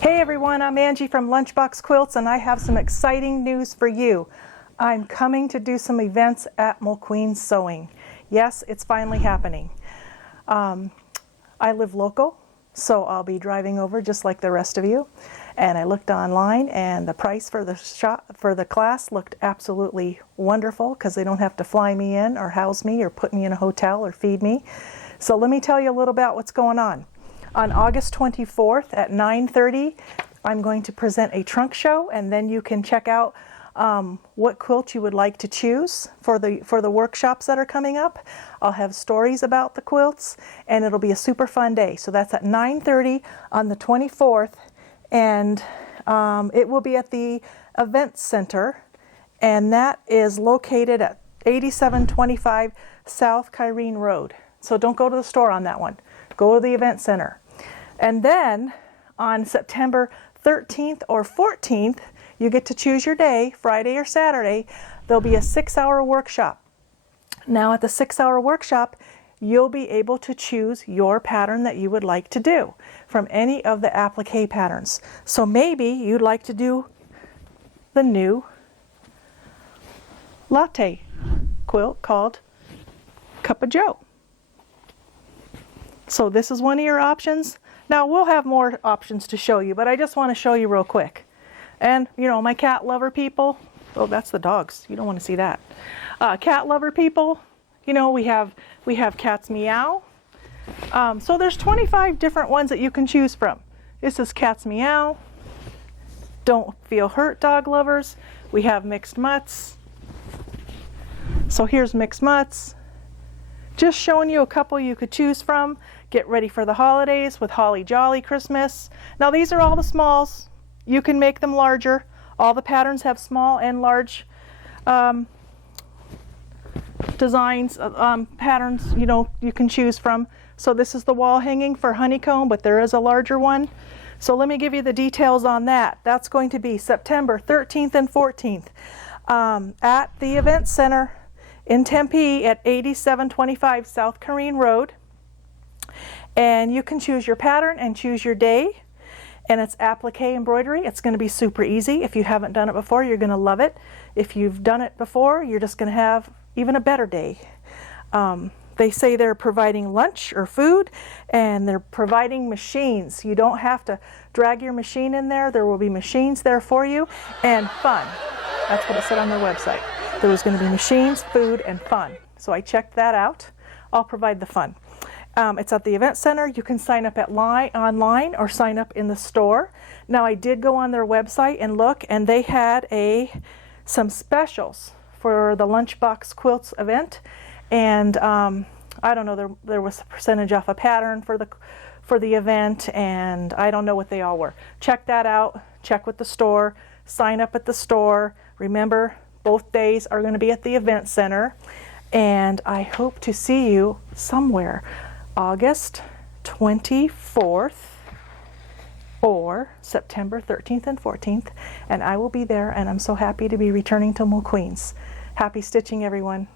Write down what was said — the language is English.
Hey everyone, I'm Angie from Lunchbox Quilts, and I have some exciting news for you. I'm coming to do some events at Mulqueen Sewing. Yes, it's finally happening. I live local, so I'll be driving over just like the rest of you. And I looked online, and the price for the class looked absolutely wonderful because they don't have to fly me in or house me or put me in a hotel or feed me. So let me tell you a little about what's going on. On August 24th at 9:30, I'm going to present a trunk show, and then you can check out what quilt you would like to choose for the workshops that are coming up. I'll have stories about the quilts, and it'll be a super fun day. So that's at 9:30 on the 24th, and it will be at the event center, and that is located at 8725 South Kyrene Road. So don't go to the store on that one. Go to the event center. And then on September 13th or 14th, you get to choose your day, Friday or Saturday. There'll be a 6-hour workshop. Now at the 6-hour workshop, you'll be able to choose your pattern that you would like to do from any of the applique patterns. So maybe you'd like to do the new latte quilt called Cup of Joe. So this is one of your options. Now we'll have more options to show you, but I just want to show you real quick. And you know, my cat lover people, oh, that's the dogs. You don't want to see that. Cat lover people, you know, we have Cat's Meow. So there's 25 different ones that you can choose from. This is Cat's Meow. Don't Feel Hurt dog lovers. We have Mixed Mutts. So here's Mixed Mutts. Just showing you a couple you could choose from. Get ready for the holidays with Holly Jolly Christmas. Now these are all the smalls. You can make them larger. All the patterns have small and large designs, patterns, you know, you can choose from. So this is the wall hanging for honeycomb, but there is a larger one. So let me give you the details on that. That's going to be September 13th and 14th at the event center in Tempe at 8725 South Kyrene Road. And you can choose your pattern and choose your day. And it's applique embroidery. It's going to be super easy. If you haven't done it before, you're going to love it. If you've done it before, you're just going to have even a better day. They say they're providing lunch or food, and they're providing machines. You don't have to drag your machine in there. There will be machines there for you, and fun. That's what it said on their website. There was going to be machines, food, and fun. So I checked that out. I'll provide the fun. It's at the event center. You can sign up online or sign up in the store. Now I did go on their website and look, and they had some specials for the Lunchbox Quilts event, and I don't know, there was a percentage off a pattern for the event, and I don't know what they all were. Check that out. Check with the store. Sign up at the store. Remember, both days are going to be at the event center, and I hope to see you somewhere. August 24th or September 13th and 14th, and I will be there, and I'm so happy to be returning to Mulqueen's. Happy stitching, everyone.